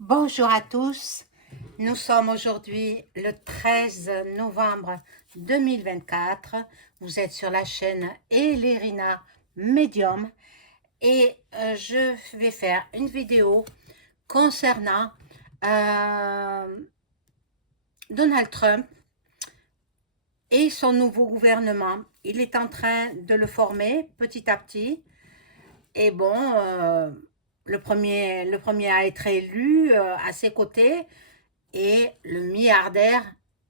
Bonjour à tous, nous sommes aujourd'hui le 13 novembre 2024. Vous êtes sur la chaîne Elérina Medium et je vais faire une vidéo concernant euh, Donald Trump et son nouveau gouvernement. Il est en train de le former petit à petit. Et bon, le premier à être élu à ses côtés et le milliardaire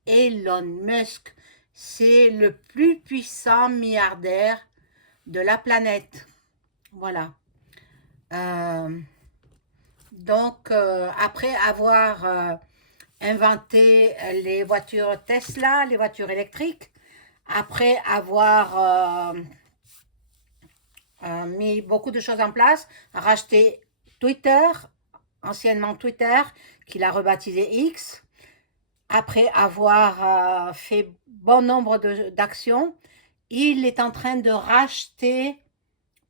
Elon Musk. C'est le plus puissant milliardaire de la planète. Voilà. Euh, donc, après avoir inventé les voitures Tesla, les voitures électriques, après avoir mis beaucoup de choses en place, racheté Twitter, anciennement Twitter, qu'il a rebaptisé X, après avoir fait bon nombre d'actions, il est en train de racheter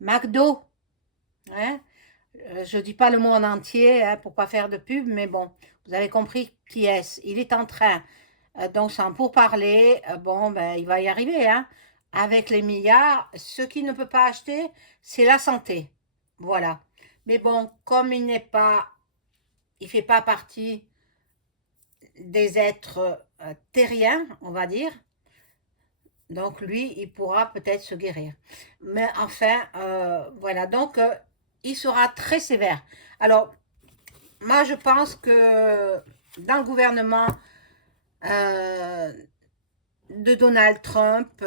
McDo. Hein? Je ne dis pas le mot en entier hein, pour ne pas faire de pub, mais bon, vous avez compris qui est-ce. Il est en train, donc sans pourparler, bon, ben, il va y arriver. Hein, avec les milliards, ce qu'il ne peut pas acheter, c'est la santé. Voilà. Mais bon, comme il n'est pas, il fait pas partie des êtres terriens, on va dire. Donc lui, il pourra peut-être se guérir. Mais enfin, voilà. Donc, il sera très sévère. Alors, moi, je pense que dans le gouvernement euh, de Donald Trump,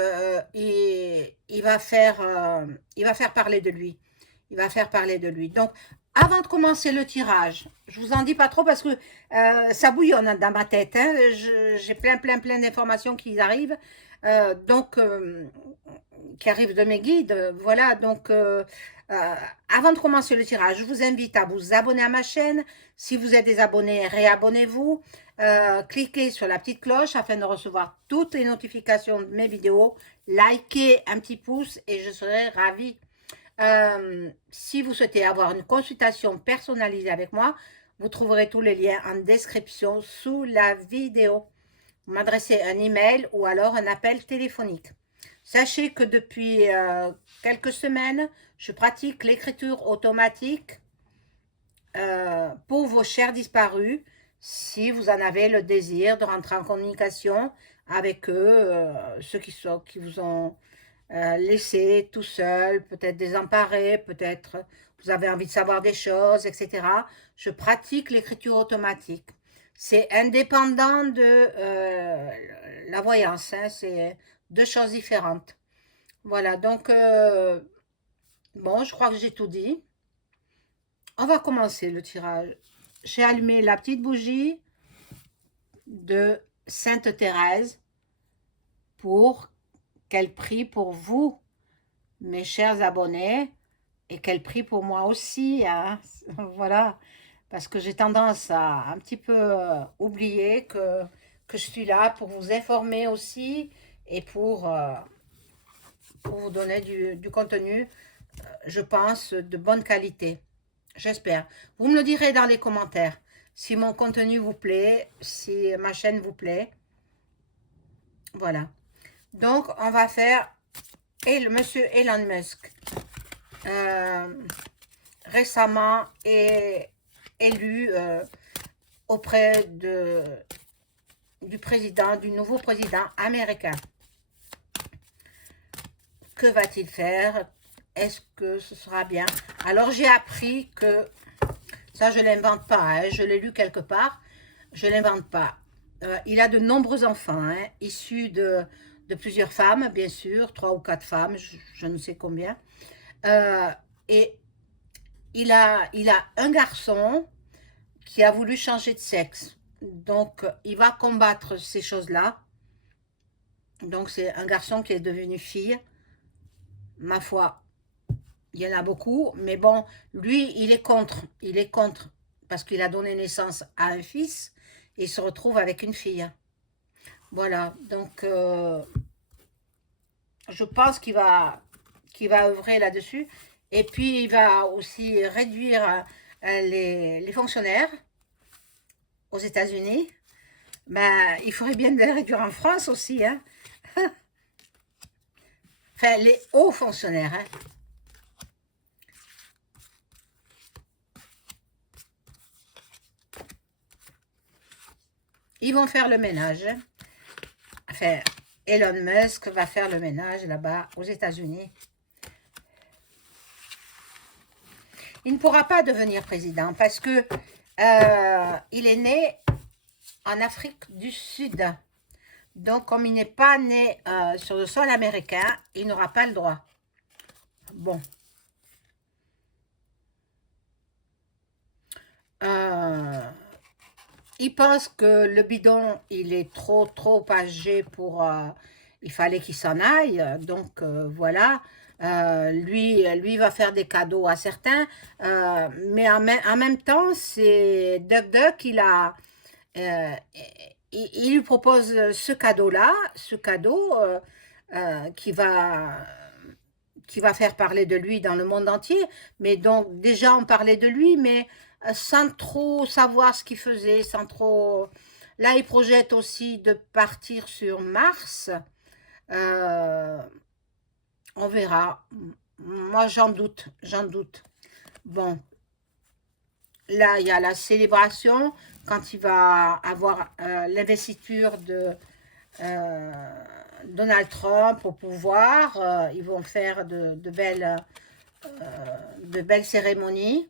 il va faire parler de lui. Il va faire parler de lui. Donc, avant de commencer le tirage, je vous en dis pas trop parce que ça bouillonne dans ma tête. Hein. J'ai plein d'informations qui arrivent. Donc, qui arrivent de mes guides. Voilà, donc avant de commencer le tirage, je vous invite à vous abonner à ma chaîne. Si vous êtes des abonnés, réabonnez-vous. Cliquez sur la petite cloche afin de recevoir toutes les notifications de mes vidéos. Likez un petit pouce et je serai ravie. Si vous souhaitez avoir une consultation personnalisée avec moi, vous trouverez tous les liens en description sous la vidéo. Vous m'adressez un email ou alors un appel téléphonique. Sachez que depuis quelques semaines, je pratique l'écriture automatique pour vos chers disparus, si vous en avez le désir de rentrer en communication avec eux, ceux qui vous ont laissé tout seul, peut-être désemparés, peut-être vous avez envie de savoir des choses, etc. Je pratique l'écriture automatique. C'est indépendant de la voyance, hein, c'est deux choses différentes. Voilà, donc, bon, je crois que j'ai tout dit. On va commencer le tirage. J'ai allumé la petite bougie de Sainte Thérèse pour qu'elle prie pour vous, mes chers abonnés, et qu'elle prie pour moi aussi. Hein. Voilà, parce que j'ai tendance à un petit peu oublier que je suis là pour vous informer aussi et pour vous donner du contenu, je pense, de bonne qualité. J'espère. Vous me le direz dans les commentaires si mon contenu vous plaît, si ma chaîne vous plaît. Voilà. Donc, on va faire et le monsieur Elon Musk, euh, récemment est élu auprès du nouveau président américain. Que va-t-il faire? Est-ce que ce sera bien? Alors, j'ai appris que ça, je ne l'invente pas, hein, je l'ai lu quelque part. Je ne l'invente pas. Il a de nombreux enfants, hein, issus de plusieurs femmes, bien sûr, 3 ou 4 femmes, je ne sais combien. Euh, et il a un garçon qui a voulu changer de sexe. Donc, il va combattre ces choses-là. Donc, c'est un garçon qui est devenu fille. Ma foi, il y en a beaucoup, mais bon, lui, il est contre. Il est contre parce qu'il a donné naissance à un fils et il se retrouve avec une fille. Voilà, donc je pense qu'il va œuvrer là-dessus. Et puis, il va aussi réduire les fonctionnaires. aux États-Unis, ben, il faudrait bien les réduire en France aussi, hein. Enfin, les hauts fonctionnaires, hein. Ils vont faire le ménage, hein. Enfin, Elon Musk va faire le ménage là-bas aux États-Unis. Il ne pourra pas devenir président parce que il est né en Afrique du Sud. Donc, comme il n'est pas né sur le sol américain, il n'aura pas le droit. Bon. Il pense que le bidon, il est trop âgé pour... il fallait qu'il s'en aille. Donc, voilà. Lui va faire des cadeaux à certains. Mais en même temps, c'est Duck Duck, euh, il lui propose ce cadeau-là, ce cadeau qui va faire parler de lui dans le monde entier. Mais donc, déjà, on parlait de lui, mais sans trop savoir ce qu'il faisait, sans trop... Là, il projette aussi de partir sur Mars. Euh, on verra. Moi, j'en doute, j'en doute. Bon, là, il y a la célébration quand il va avoir l'investiture de Donald Trump au pouvoir. Ils vont faire de belles cérémonies.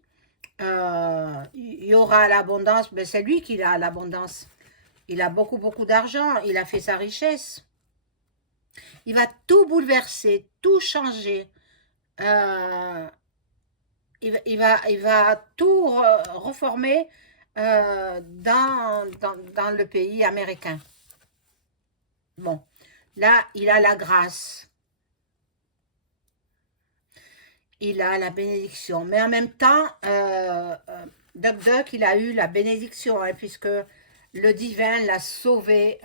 Il y aura l'abondance, mais c'est lui qui a l'abondance. Il a beaucoup d'argent, il a fait sa richesse. Il va tout bouleverser, tout changer. Euh, il va tout reformer dans le pays américain. Bon, là, il a la grâce. Il a la bénédiction. Mais en même temps, Duck Duck, il a eu la bénédiction, hein, puisque le divin l'a sauvé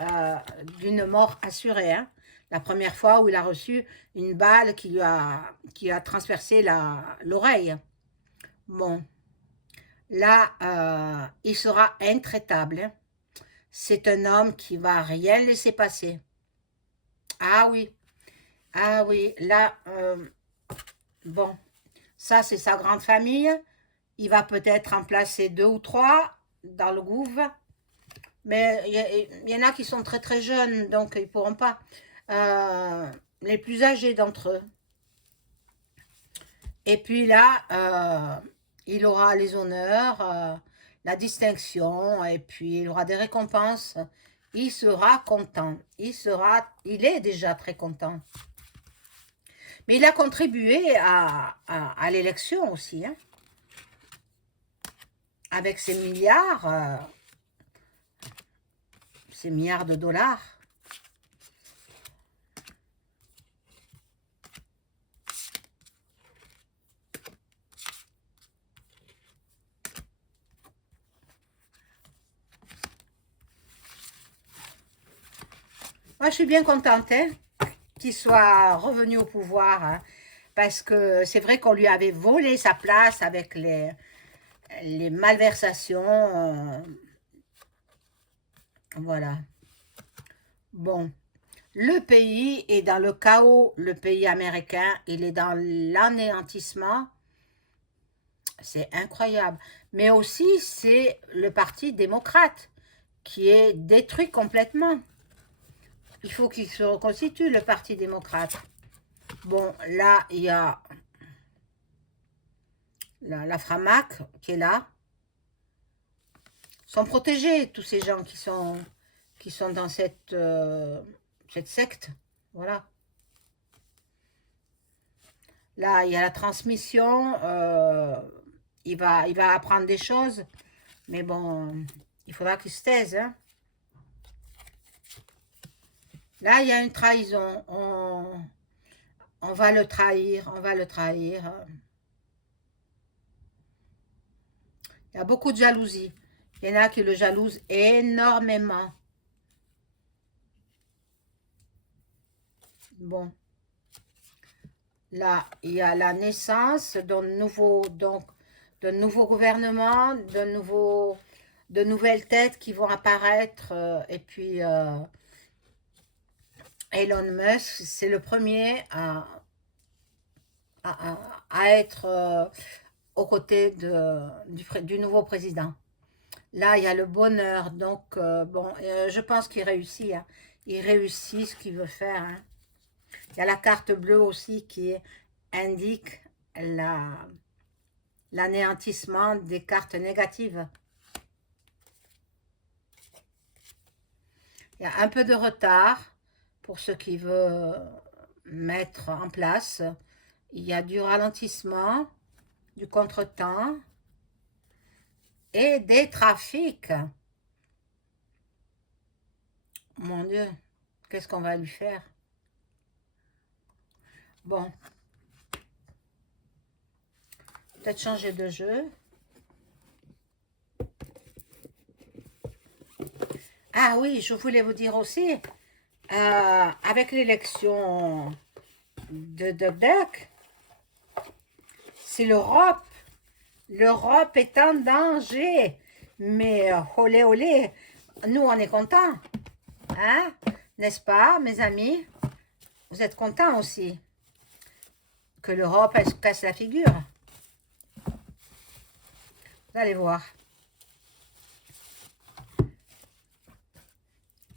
d'une mort assurée. Hein. La première fois où il a reçu une balle qui a transpercé l'oreille. Bon, là, il sera intraitable. Hein. C'est un homme qui va rien laisser passer. Ah oui, là, bon, ça c'est sa grande famille. Il va peut-être en placer 2 ou 3 dans le gouffre. Mais il y en a qui sont très jeunes, donc ils ne pourront pas. Les plus âgés d'entre eux. Et puis là, il aura les honneurs, la distinction, et puis il aura des récompenses. Il sera content. Il est déjà très content. Mais il a contribué à l'élection aussi, hein, avec ses milliards de dollars. Moi, je suis bien contente hein, qu'il soit revenu au pouvoir, hein, parce que c'est vrai qu'on lui avait volé sa place avec les malversations. Voilà. Bon. Le pays est dans le chaos, le pays américain, il est dans l'anéantissement. C'est incroyable. Mais aussi, c'est le parti démocrate qui est détruit complètement. Il faut qu'il se reconstitue, le parti démocrate. Bon, là, il y a la Framac qui est là. Ils sont protégés, tous ces gens qui sont dans cette secte. Voilà. Là, il y a la transmission. Il va apprendre des choses. Mais bon, il faudra qu'il se taise. Hein. Là, il y a une trahison. On va le trahir. On va le trahir. Il y a beaucoup de jalousie. Il y en a qui le jalousent énormément. Bon. Là, il y a la naissance d'un nouveau gouvernement, de nouvelles têtes qui vont apparaître. Et puis, Elon Musk, c'est le premier à être aux côtés du nouveau président. Là, il y a le bonheur. Donc, bon, je pense qu'il réussit, hein. Il réussit ce qu'il veut faire, hein. Il y a la carte bleue aussi qui indique l'anéantissement des cartes négatives. Il y a un peu de retard pour ce qui veut mettre en place. Il y a du ralentissement, du contretemps et des trafics. Mon Dieu, qu'est-ce qu'on va lui faire? Bon, peut-être changer de jeu. Ah oui, je voulais vous dire aussi, avec l'élection de Duck, c'est l'Europe. L'Europe est en danger. Mais olé olé, nous on est contents. Hein? N'est-ce pas, mes amis? Vous êtes contents aussi que l'Europe elle se casse la figure. Vous allez voir.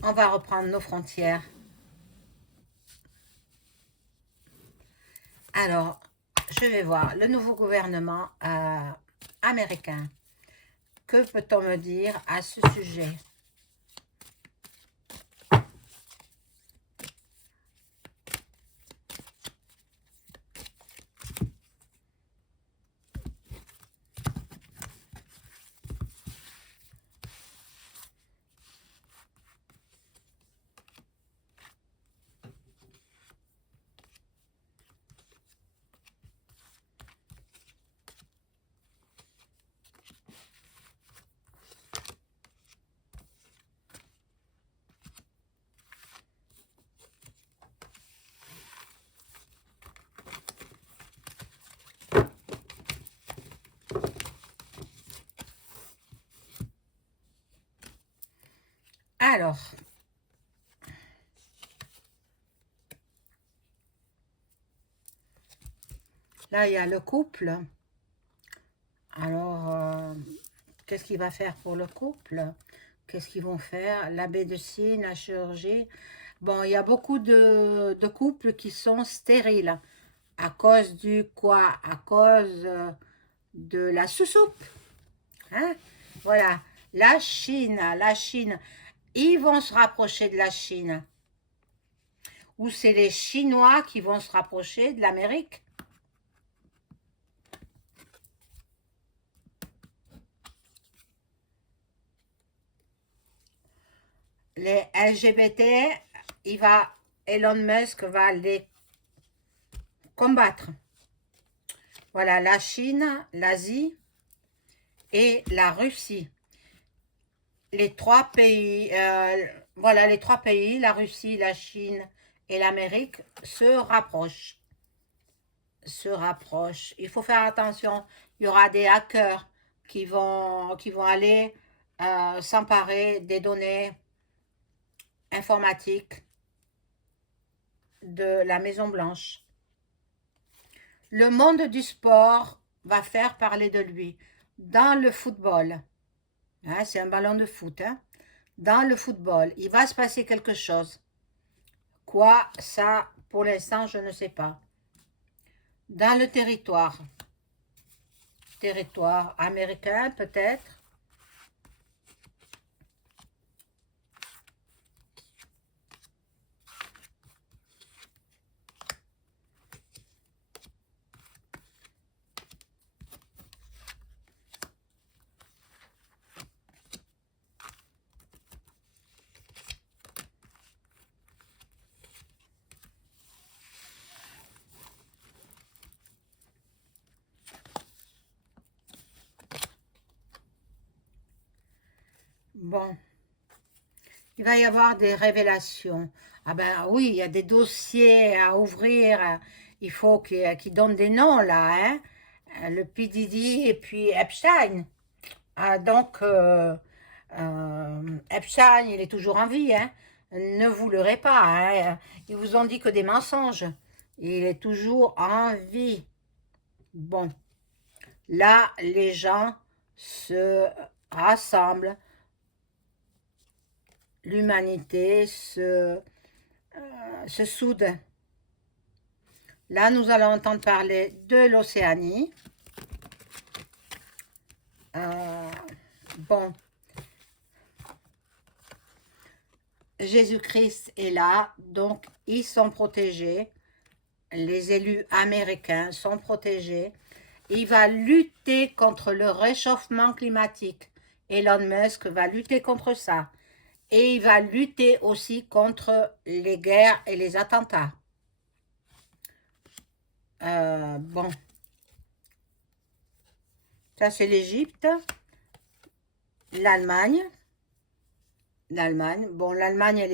On va reprendre nos frontières. Alors, je vais voir le nouveau gouvernement américain. Que peut-on me dire à ce sujet? Alors, là, il y a le couple. Alors, qu'est-ce qu'il va faire pour le couple? Qu'est-ce qu'ils vont faire? La médecine, la chirurgie. Bon, il y a beaucoup de couples qui sont stériles. À cause du quoi? À cause de la sous-soupe. Hein? Voilà. La Chine, ils vont se rapprocher de la Chine. Ou c'est les Chinois qui vont se rapprocher de l'Amérique? Les LGBT, Elon Musk va les combattre. Voilà, la Chine, l'Asie et la Russie. Les trois pays, voilà, les trois pays, la Russie, la Chine et l'Amérique, se rapprochent. Se rapprochent. Il faut faire attention. Il y aura des hackers qui vont aller s'emparer des données informatiques de la Maison Blanche. Le monde du sport va faire parler de lui. Dans le football, hein, c'est un ballon de foot, hein, dans le football, il va se passer quelque chose. Quoi, ça, pour l'instant, je ne sais pas. Dans le territoire américain peut-être. Bon, il va y avoir des révélations. Ah ben oui, il y a des dossiers à ouvrir. Il faut qu'ils donnent des noms là, hein. Le P. Diddy et puis Epstein. Ah, donc, Epstein, il est toujours en vie, hein. Ne vous leurrez pas, hein. Ils vous ont dit que des mensonges. Il est toujours en vie. Bon, là, les gens se rassemblent, l'humanité se soude. Là, nous allons entendre parler de l'Océanie. Bon, Jésus-Christ est là, donc ils sont protégés. Les élus américains sont protégés. Il va lutter contre le réchauffement climatique. Elon Musk va lutter contre ça. Et il va lutter aussi contre les guerres et les attentats. Bon, ça c'est l'Égypte, l'Allemagne. Bon, l'Allemagne,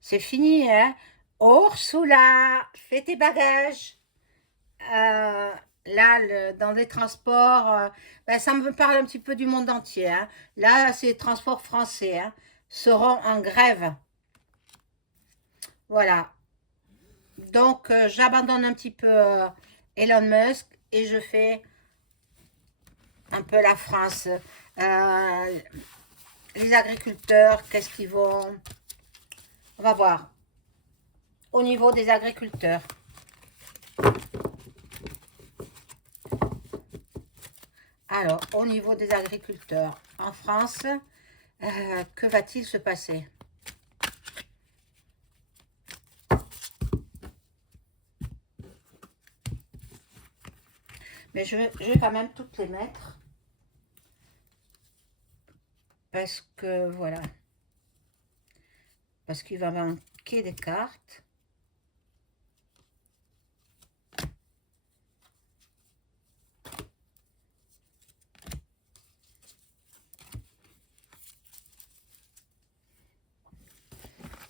c'est fini, hein. Ursula, fais tes bagages. Là, dans les transports, ben, ça me parle un petit peu du monde entier, hein. Là, c'est les transports français, hein, seront en grève. Voilà. Donc, j'abandonne un petit peu Elon Musk et je fais un peu la France. Les agriculteurs, qu'est-ce qu'ils vont... On va voir. Au niveau des agriculteurs. Alors, au niveau des agriculteurs, en France, que va-t-il se passer? Mais je vais quand même toutes les mettre. Parce que, voilà. Parce qu'il va manquer des cartes.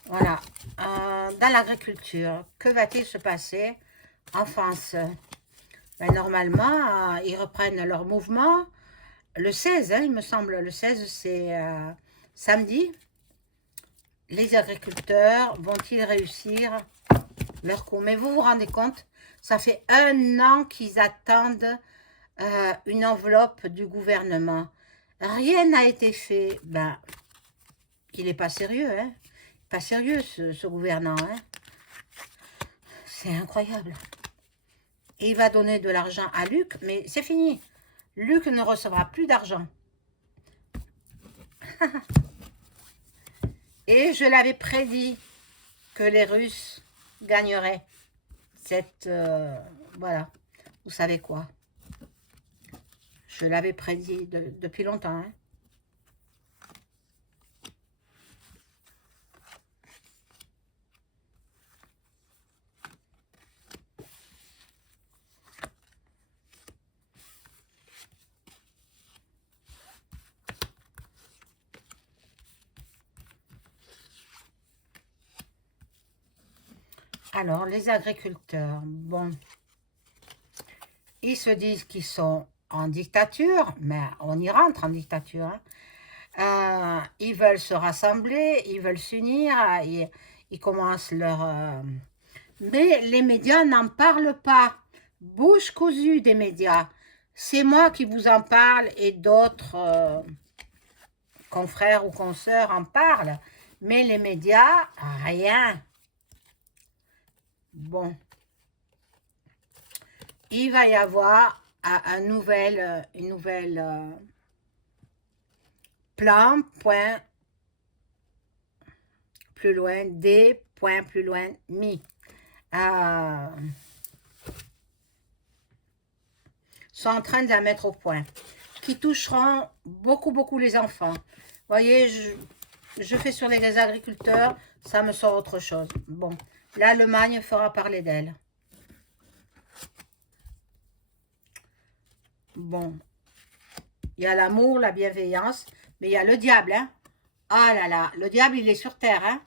Voilà. Dans l'agriculture, que va-t-il se passer en France? Ben, normalement, ils reprennent leur mouvement le 16, hein, il me semble. Le 16, c'est samedi. Les agriculteurs vont-ils réussir leur coup? Mais vous vous rendez compte, ça fait 1 an qu'ils attendent une enveloppe du gouvernement. Rien n'a été fait. Ben, il n'est pas sérieux, hein. Pas sérieux, ce gouvernant, hein. C'est incroyable. Et il va donner de l'argent à Luc, mais c'est fini. Luc ne recevra plus d'argent. Et je l'avais prédit que les Russes gagneraient cette... voilà, vous savez quoi? Je l'avais prédit depuis longtemps, hein. Alors, les agriculteurs, bon, ils se disent qu'ils sont en dictature, mais on y rentre en dictature, hein. Ils veulent se rassembler, ils veulent s'unir, ils commencent leur... Mais les médias n'en parlent pas. Bouche cousue des médias. C'est moi qui vous en parle et d'autres confrères ou consoeurs en parlent. Mais les médias, rien. Bon. Il va y avoir une nouvelle plan, point, plus loin, D, point, plus loin, mi. Sont en train de la mettre au point, qui toucheront beaucoup les enfants. Vous voyez, je fais sur les agriculteurs, ça me sort autre chose. Bon, l'Allemagne fera parler d'elle. Bon, il y a l'amour, la bienveillance, mais il y a le diable, hein. Ah là là, le diable, il est sur terre, hein.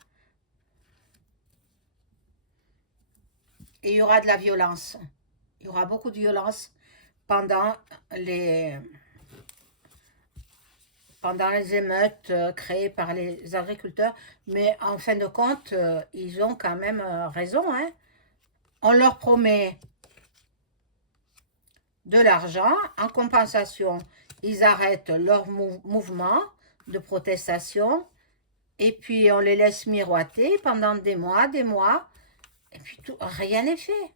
Et il y aura de la violence. Il y aura beaucoup de violence pendant pendant les émeutes créées par les agriculteurs, mais en fin de compte, ils ont quand même raison, hein. On leur promet de l'argent, en compensation, ils arrêtent leur mouvement de protestation, et puis on les laisse miroiter pendant des mois, et puis tout, rien n'est fait.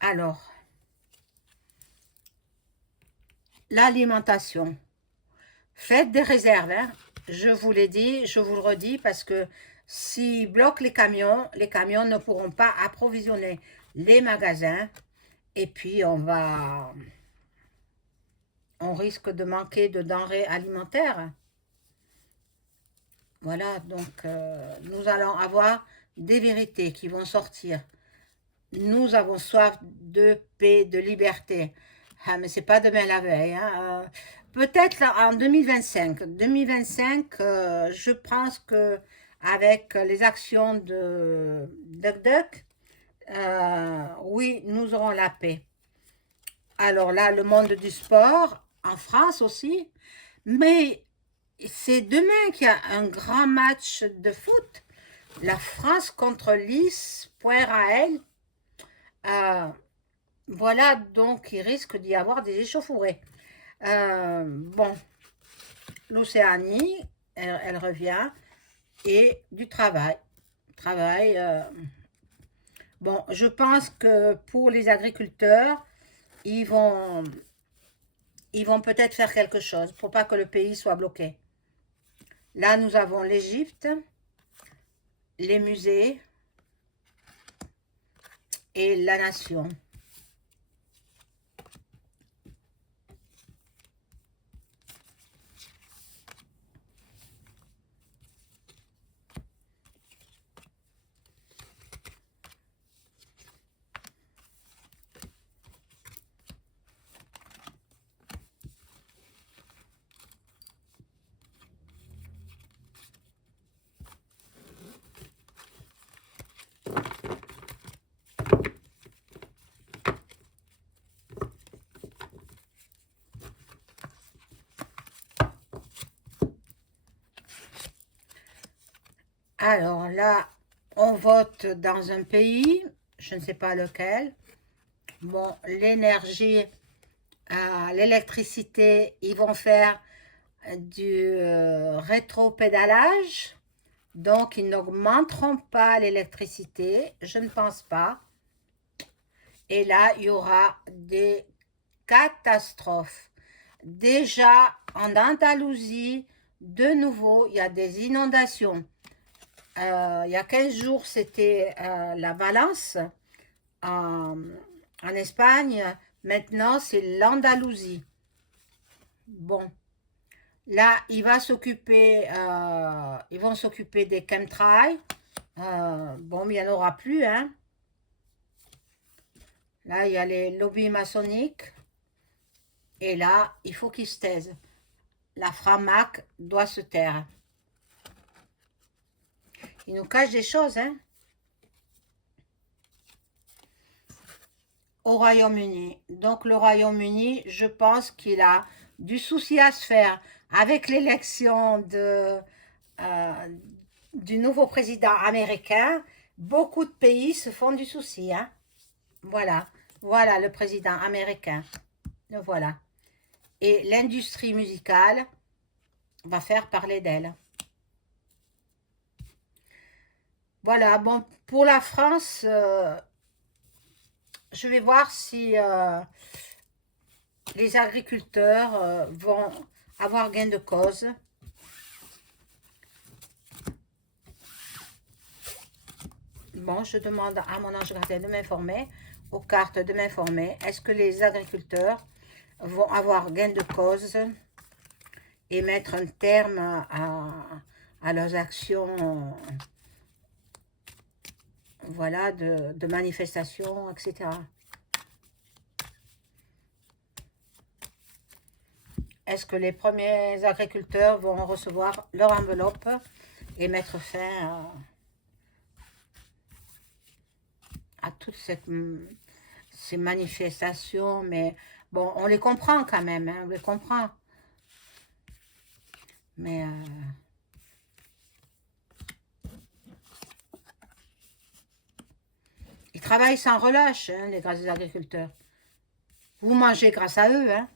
Alors, l'alimentation. Faites des réserves, hein. Je vous l'ai dit, je vous le redis, parce que s'ils bloquent les camions ne pourront pas approvisionner les magasins, et puis on risque de manquer de denrées alimentaires. Voilà, donc nous allons avoir des vérités qui vont sortir. Nous avons soif de paix, de liberté. Ah, mais c'est pas demain la veille, hein. Peut-être en 2025. 2025, je pense que avec les actions de DuckDuck, oui, nous aurons la paix. Alors là, le monde du sport, en France aussi, mais c'est demain qu'il y a un grand match de foot. La France contre l'Is.Raël. Euh, voilà, donc il risque d'y avoir des échauffourées. Bon, l'Océanie, elle revient, et du travail. Travail, bon, je pense que pour les agriculteurs, ils vont, ils vont peut-être faire quelque chose pour pas que le pays soit bloqué. Là, nous avons l'Égypte, les musées et la nation. Alors là, on vote dans un pays, je ne sais pas lequel. Bon, l'énergie, l'électricité, ils vont faire du rétropédalage. Donc, ils n'augmenteront pas l'électricité, je ne pense pas. Et là, il y aura des catastrophes. Déjà, en Andalousie, de nouveau, il y a des inondations. Il y a 15 jours, c'était la Valence en, en Espagne. Maintenant, c'est l'Andalousie. Bon, là, ils vont s'occuper des chemtrails. Bon, mais il n'y en aura plus, hein. Là, il y a les lobbies maçonniques. Et là, il faut qu'ils se taisent. La Framac doit se taire. Ils nous cachent des choses, hein. Au Royaume-Uni. Donc, le Royaume-Uni, je pense qu'il a du souci à se faire avec l'élection euh, du nouveau président américain. Beaucoup de pays se font du souci, hein. Voilà, voilà le président américain. Le voilà. Et l'industrie musicale va faire parler d'elle. Voilà, bon, pour la France, je vais voir si les agriculteurs vont avoir gain de cause. Bon, je demande à mon ange gardien de m'informer, aux cartes de m'informer, est-ce que les agriculteurs vont avoir gain de cause et mettre un terme à leurs actions, voilà, de manifestation, etc. est-ce que les premiers agriculteurs vont recevoir leur enveloppe et mettre fin à toutes ces manifestations, mais bon, on les comprend quand même, hein, on les comprend. Mais ils travaillent sans relâche, hein, les agriculteurs. Vous mangez grâce à eux, hein.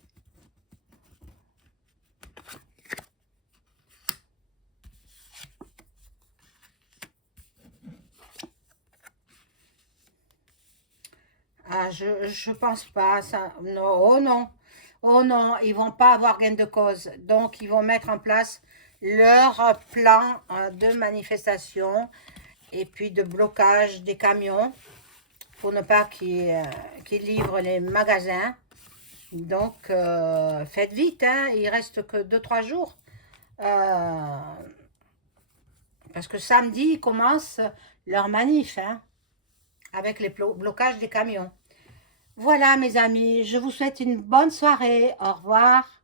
Ah, je pense pas, ça, non, oh non, oh non, ils vont pas avoir gain de cause. Donc, ils vont mettre en place leur plan de manifestation et puis de blocage des camions pour ne pas qu'ils livrent les magasins. Donc, faites vite, hein, il reste que 2 3 jours. Euh, parce que samedi, ils commencent leur manif, hein, avec les blocages des camions. Voilà, mes amis, je vous souhaite une bonne soirée. Au revoir.